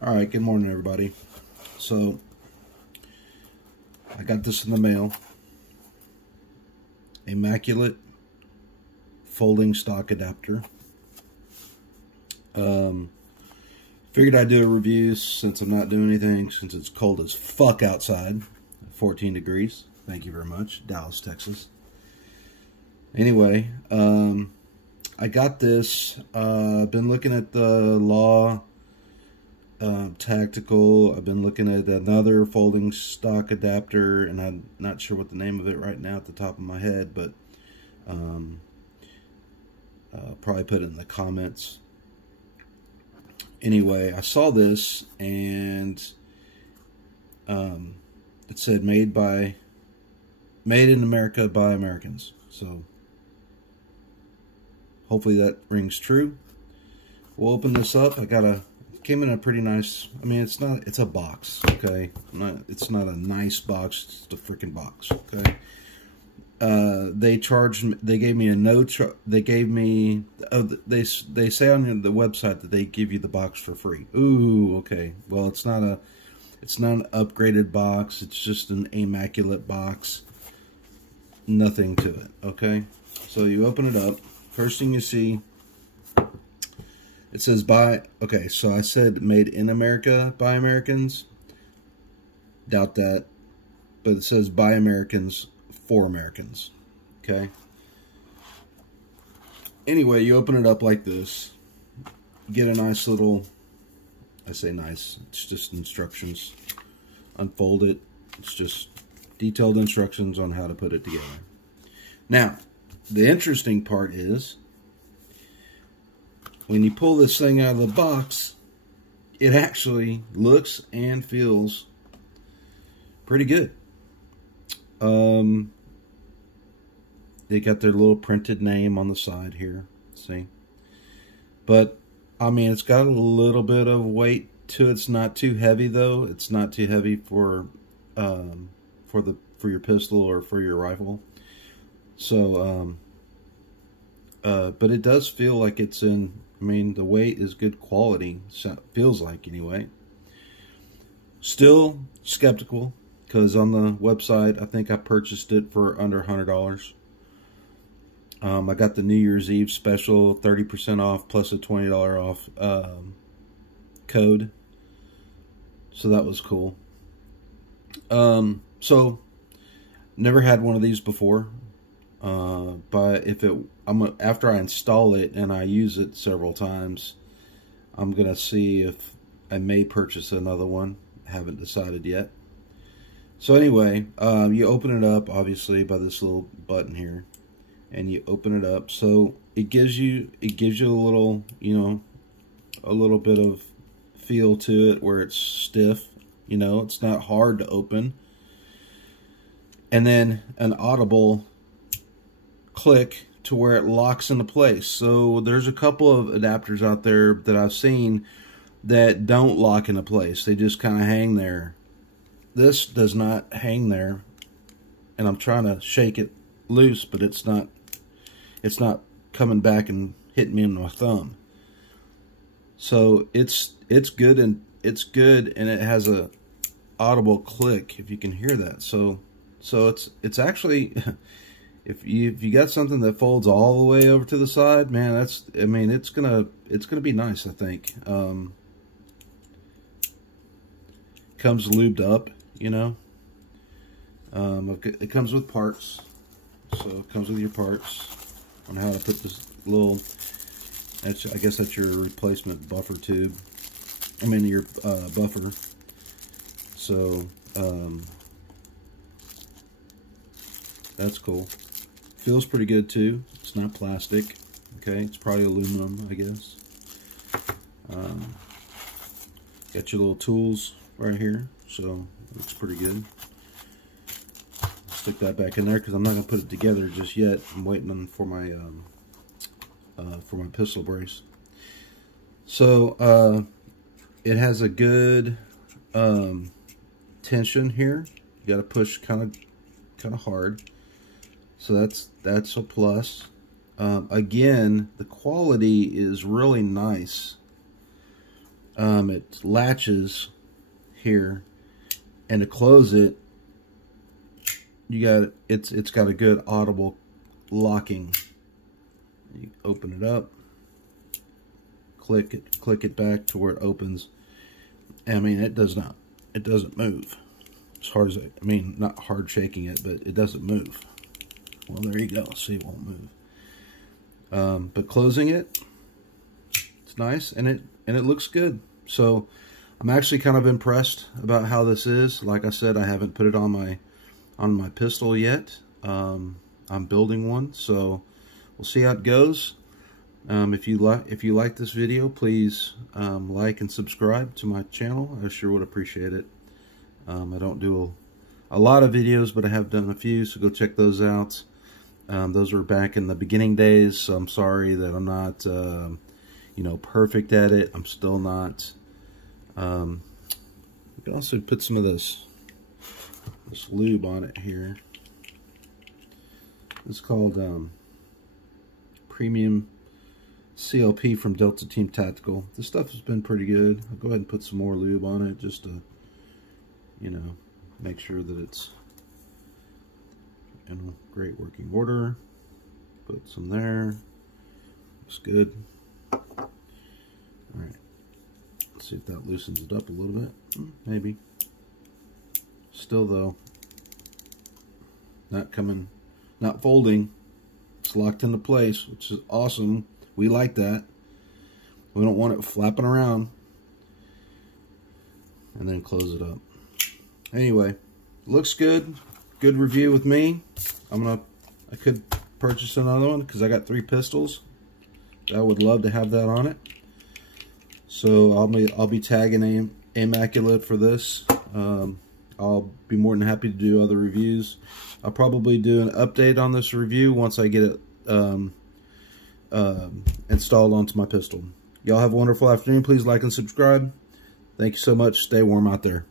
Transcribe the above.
All right, good morning, everybody. So, I got this in the mail. Aimaculate folding stock adapter. Figured I'd do a review since I'm not doing anything, since it's cold as fuck outside. 14 degrees. Thank you very much. Dallas, Texas. Anyway, I got this. I've been looking at the Law Tactical. I've been looking at another folding stock adapter, and I'm not sure what the name of it right now at the top of my head, but I'll probably put it in the comments. Anyway, I saw this, and it said made in America by Americans. So hopefully that rings true. We'll open this up. Came in a pretty nice, I mean, it's a box, okay? It's not a nice box, it's just a freaking box, okay? They gave me they say on the website that they give you the box for free. Ooh, okay. Well, it's not an upgraded box, it's just an Aimaculate box. Nothing to it, okay? So you open it up, first thing you see, it says okay, so I said made in America by Americans. Doubt that. But it says by Americans for Americans. Okay. Anyway, you open it up like this. You get a nice little, I say nice, it's just instructions. Unfold it. It's just detailed instructions on how to put it together. Now, the interesting part is, when you pull this thing out of the box, it actually looks and feels pretty good. They got their little printed name on the side here, see? But, I mean, it's got a little bit of weight to it. It's not too heavy, though. It's not too heavy for your pistol or for your rifle. So, but it does feel like it's in, I mean, the weight is good quality, so feels like anyway. Still skeptical, because on the website, I think I purchased it for under $100. I got the New Year's Eve special, 30% off plus a $20 off code. So that was cool. So, never had one of these before. But after I install it and I use it several times, I'm gonna see if I may purchase another one. Haven't decided yet. So anyway, you open it up obviously by this little button here, and you open it up. So it gives you a little, a little bit of feel to it where it's stiff. It's not hard to open. And then an audible click to where it locks into place. So there's a couple of adapters out there that I've seen that don't lock into place. They just kind of hang there. This does not hang there, and I'm trying to shake it loose, but it's not coming back and hitting me in my thumb. So it's good, and it has a audible click, if you can hear that. So it's actually If you got something that folds all the way over to the side, man, it's gonna be nice, I think. Comes lubed up, it comes with parts, so it comes with your parts on how to put this little. I guess that's your replacement buffer tube. I mean your buffer. So that's cool. Feels pretty good too. It's not plastic. Okay, it's probably aluminum, I guess. Got your little tools right here, so it looks pretty good. Stick that back in there because I'm not gonna put it together just yet. I'm waiting for my pistol brace. So it has a good tension here. You got to push kind of hard. So that's a plus. Again, the quality is really nice. it latches here, and to close it, it's got a good audible locking. You open it up, click it back to where it opens. I mean, it doesn't move. As hard as I mean, not hard shaking it, but it doesn't move. Well, there you go. See, it won't move. But closing it, it's nice, and it looks good. So I'm actually kind of impressed about how this is. Like I said, I haven't put it on my pistol yet. I'm building one, so we'll see how it goes. If you like this video, please like and subscribe to my channel. I sure would appreciate it. I don't do a lot of videos, but I have done a few, so go check those out. Those were back in the beginning days, so I'm sorry that I'm not, you know, perfect at it. I'm still not. You can also put some of this lube on it here. It's called Premium CLP from Delta Team Tactical. This stuff has been pretty good. I'll go ahead and put some more lube on it just to, you know, make sure that it's in great working order. Put some there. Looks good. Alright. Let's see if that loosens it up a little bit. Maybe. Still though, not folding. It's locked into place, which is awesome. We like that. We don't want it flapping around. And then close it up. Anyway, looks good. Good review with me. I could purchase another one because I got 3 pistols. I would love to have that on it. So I'll be tagging Aimaculate for this. I'll be more than happy to do other reviews. I'll probably do an update on this review once I get it installed onto my pistol. Y'all have a wonderful afternoon. Please like and subscribe. Thank you so much. Stay warm out there.